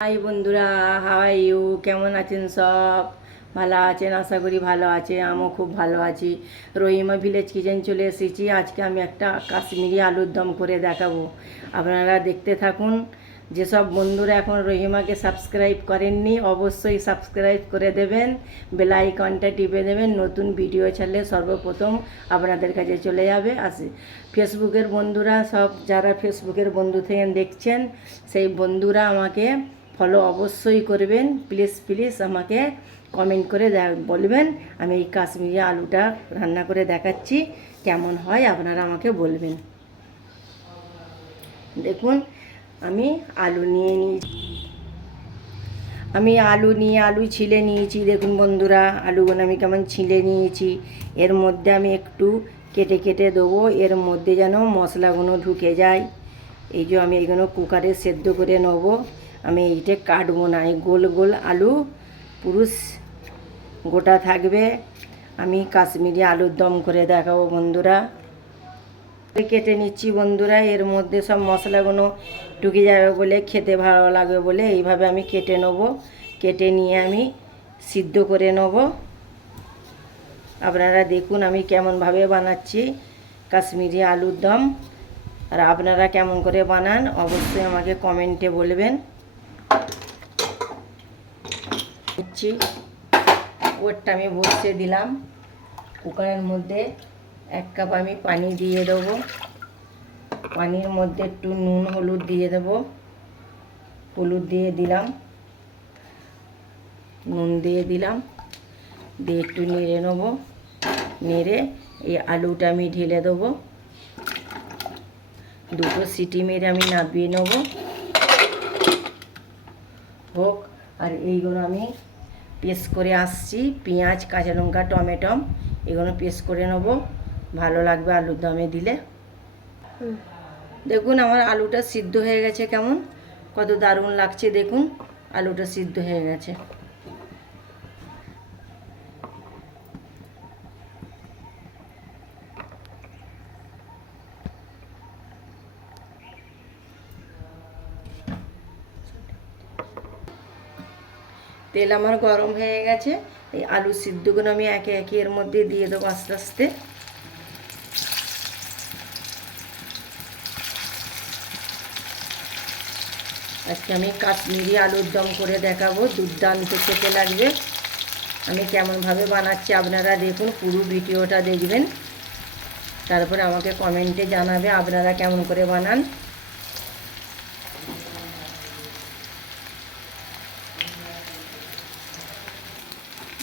High বন্ধুরা, how are you? কেমন আছেন সব? ভালো আছেন আশা করি। ভালো আছে, আমিও খুব ভালো আছি। রহিমা ভিলেজ কিচেন চলে এসেছি। আজকে আমি একটা কাশ্মীরি আলুর দম করে দেখাবো, আপনারা দেখতে থাকুন। যেসব বন্ধুরা এখন রহিমাকে সাবস্ক্রাইব করেননি অবশ্যই সাবস্ক্রাইব করে দেবেন, বেল আইকনটা টিপে দেবেন। নতুন ভিডিও ছাড়লে সর্বপ্রথম আপনাদের কাছে চলে যাবে। আসে ফেসবুকের বন্ধুরা, সব যারা ফেসবুকের বন্ধু থেকে দেখছেন সেই বন্ধুরা আমাকে ফলো অবশ্যই করবেন। প্লিজ প্লিজ আমাকে কমেন্ট করে বলবেন। আমি এই কাশ্মীরি আলুটা রান্না করে দেখাচ্ছি, কেমন হয় আপনারা আমাকে বলবেন। দেখুন আমি আলু আলু ছিলে নিয়েছি। দেখুন বন্ধুরা, আলুগুলো আমি কেমন ছিলে নিয়েছি। এর মধ্যে আমি একটু কেটে কেটে দেবো, এর মধ্যে যেন মশলাগুলো ঢুকে যায়। এই যে আমি এইগুলো কুকারে সেদ্ধ করে নেবো। আমি এইটা কাটবো না, এই গোল গোল আলু পুরুষ গোটা থাকবে। আমি কাশ্মীরি আলুর দম করে দেখাবো বন্ধুরা। কেটে নিচ্ছি বন্ধুরা, এর মধ্যে সব মশলাগুলো ঢুকে যাবে বলে, খেতে ভালো লাগবে বলে এইভাবে আমি কেটে নেব। কেটে নিয়ে আমি সিদ্ধ করে নেব। আপনারা দেখুন আমি কেমনভাবে বানাচ্ছি কাশ্মীরি আলুর দম। আর আপনারা কেমন করে বানান অবশ্যই আমাকে কমেন্টে বলবেন। ওরটা আমি বসিয়ে দিলাম। কুকারের মধ্যে 1 কাপ আমি পানি দিয়ে দেবো। পানির মধ্যে একটু নুন হলুদ দিয়ে দেবো। হলুদ দিয়ে দিলাম, নুন দিয়ে দিলাম, দিয়ে একটু নেড়ে নেবো। নেড়ে এই আলুটা আমি ঢেলে দেবো। 2টো সিটি মেরে আমি নামিয়ে নেবো হোক। আর এইগুলো আমি পেস্ট করে আসছি, পেঁয়াজ কাঁচা লঙ্কা টমেটো এগুলো পেস্ট করে নেবো, ভালো লাগবে আলুর দমে দিলে। দেখুন আমার আলুটা সিদ্ধ হয়ে গেছে, কেমন কত দারুণ লাগছে। দেখুন আলুটা সিদ্ধ হয়ে গেছে। তেল আমার গরম হয়ে গেছে। এই আলু সিদ্ধগুলো আমি একে একে এর মধ্যে দিয়ে দেবো আস্তে আস্তে। আজকে আমি কাশ্মীরি আলুর দম করে দেখাবো, দুর্দান্ত খেতে লাগবে। আমি কেমনভাবে বানাচ্ছি আপনারা দেখুন, পুরো ভিডিওটা দেখবেন, তারপরে আমাকে কমেন্টে জানাবে আপনারা কেমন করে বানান।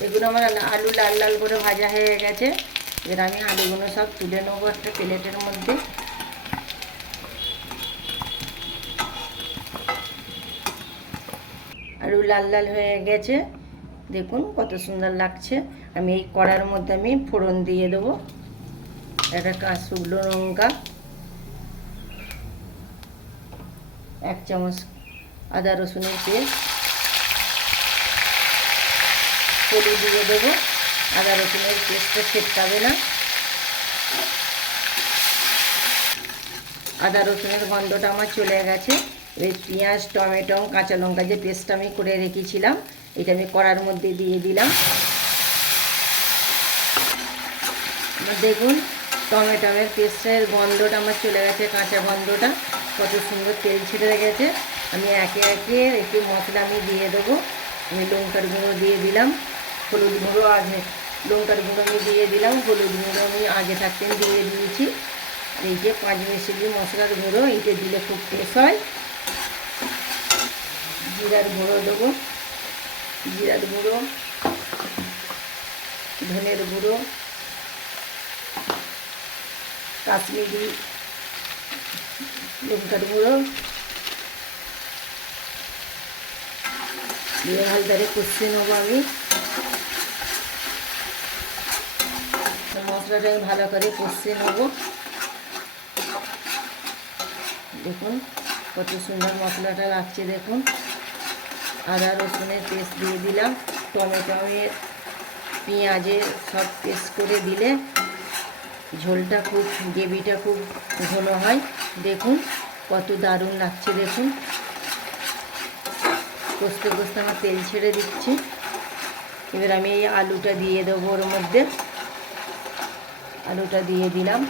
এগুলো আমার আলু লাল লাল করে ভাজা হয়ে গেছে। এবার আমি আলুগুলো সব তুলে নেবো একটা প্লেটের মধ্যে। আলু লাল লাল হয়ে গেছে, দেখুন কত সুন্দর লাগছে। আমি এই কড়ার মধ্যে আমি ফোড়ন দিয়ে দেবো। একটা শুকনো লঙ্কা, 1 চামচ আদা রসুনের পেস্ট, হলুদ দিয়ে দেবো। আদা রসুনের পেস্টটা ছেটকাবে না। আদা রসুনের গন্ধটা আমার চলে গেছে। এই পেঁয়াজ টমেটো কাঁচা লঙ্কা যে পেস্টটা আমি করে রেখেছিলাম এটা আমি কড়ার মধ্যে দিয়ে দিলাম। দেখুন টমেটোর পেস্টের গন্ধটা আমার চলে গেছে, কাঁচা গন্ধটা, কত সুন্দর তেল ছেড়ে গেছে। আমি একে একে একটু মশলা আমি দিয়ে দেবো। আমি লঙ্কার গুঁড়ো দিয়ে দিলাম, হলুদ গুঁড়ো আগে, লঙ্কার গুঁড়ো আমি দিয়ে দিলাম, হলুদ গুঁড়ো আমি আগে থাকতে দিয়ে দিয়েছি। এই যে 5 মিশিলি মশলার গুঁড়ো, এইটা দিলে খুব টেস্ট হয়। জিরার গুঁড়ো দেবো, জিরার গুঁড়ো, ধনের গুঁড়ো, কাশ্মীরি লঙ্কার গুঁড়ো দিয়ে হালদারে কষিয়ে নেবো। আমি মশলাটা আমি ভালো করে কষিয়ে নেবো। দেখুন কত সুন্দর মশলাটা লাগছে। দেখুন আদা রসুনের পেস্ট দিয়ে দিলাম, টমেটোর পেঁয়াজের সব পেস্ট করে দিলে ঝোলটা খুব, গ্রেভিটা খুব ঘন হয়। দেখুন কত দারুণ লাগছে। দেখুন কষতে কষতে আমার তেল ছেড়ে দিচ্ছি। এবার আমি এই আলুটা দিয়ে দেবো ওর মধ্যে। আলুটা দিয়ে দিলাম,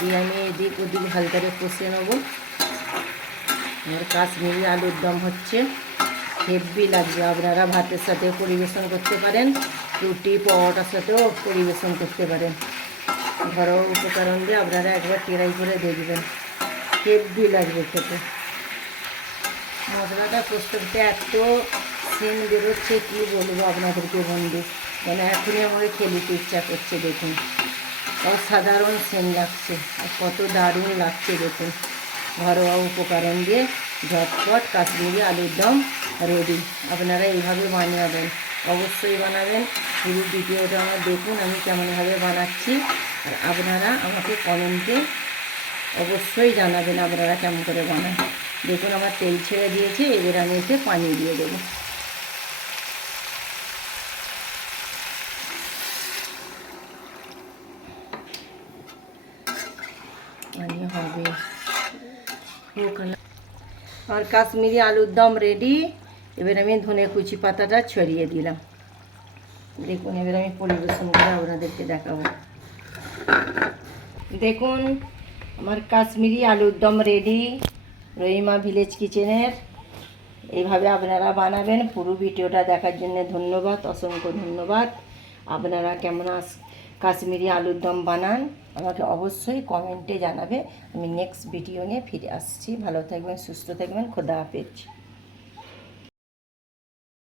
দিয়ে আমি এদিক ওদিক হালকা করে কষে নেবো। আমার কাশ্মীরি আলুর দম হচ্ছে, হেভি লাগবে। আপনারা ভাতের সাথে পরিবেশন করতে পারেন, রুটি পরোটার সাথেও পরিবেশন করতে পারেন। ঘরোয়া উপকরণ দিয়ে আপনারা একবার ট্রাই করে দেখবেন, হেভি লাগবে খেতে। মশলাটা কষতে করতে এত সেন্ট বেরোচ্ছে, কী বলবো আপনাদেরকে বন্ধু, মানে এখনই আমাকে খেতে ইচ্ছা করছে। দেখুন অসাধারণ সেন্ট লাগছে, আর কত দারুণ লাগছে দেখুন। ঘরোয়া উপকরণ দিয়ে ঝটপট কাশ্মীরি আলুর দম রেডি। আপনারা এইভাবে বানাবেন, অবশ্যই বানাবেন। পুরো ভিডিওটা আমার দেখুন আমি কেমনভাবে বানাচ্ছি, আর আপনারা আমাকে কমেন্টে অবশ্যই জানাবেন আপনারা কেমন করে বানান। দেখুন আমার তেল ছেড়ে দিয়েছে, এবার আমি এতে পানি দিয়ে দেবো। পানি হবে। আর কাশ্মীরি আলুর দম রেডি। এবার আমি ধনে কুচি পাতাটা ছড়িয়ে দিলাম। দেখুন এবার আমি পরিবেশন করে আপনাদেরকে দেখাবো। দেখুন আমার কাশ্মীরি আলুর দম রেডি, রহিমা ভিলেজ কিচেনের। এইভাবে আপনারা বানাবেন। পুরো ভিডিওটা দেখার জন্য ধন্যবাদ, অসংখ্য ধন্যবাদ। আপনারা কেমন কাশ্মীরি আলুর দম বানান আমাকে অবশ্যই কমেন্টে জানাবে। আমি নেক্সট ভিডিও নিয়ে ফিরে আসছি। ভালো থাকবেন, সুস্থ থাকবেন, খোদা হাফেজ।